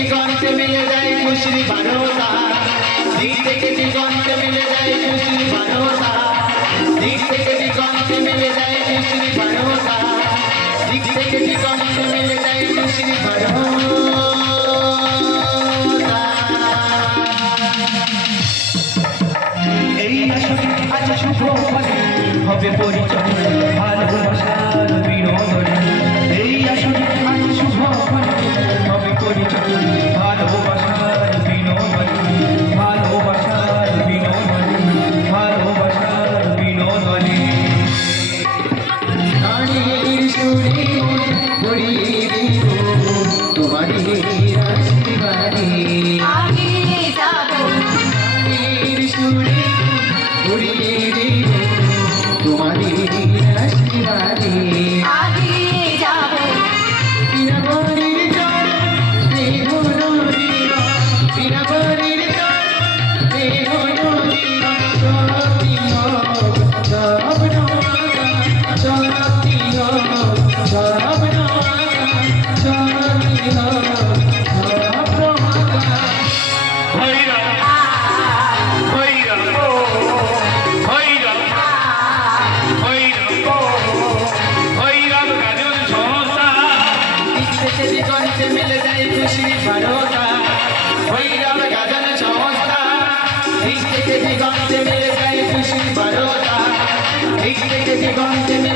दिगंत मिल जाए खुशी भरोसा, दिल के दिगंत मिल जाए खुशी भरोसा, दिल के दिगंत मिल जाए खुशी भरोसा, दिल के दिगंत मिल जाए खुशी भरोसा। এই আসলে আজ শুভ ফলে হবে পরিচয় ভালোবাসার বিনোদনে, এই আসলে আজ শুভ ফলে হবে পরিচয় ভালোবাসার বিনোদনে, ভালোবাসার বিনোদনে, ভালোবাসার বিনোদনে। গানের সুরে ভরিয়ে দিব তোমারই আশীর্বাদে, আগিয়ে যাব গানের সুরে ভরিয়ে দিব তোমারই আশীর্বাদে। আগিয়ে যাব বিনাবরীর জল দেহ নদীর, বিনাবরীর জল দেহ নদীর, শক্তি হোক সব নৌকা, শক্তি হোক সব নৌকা, শক্তি হোক সব নৌকা। दिगंत मिल जाए खुशी भरोसा, भैरव गगन समस्ता, दिगंत मिल जाए खुशी भरोसा, दिगंत मिल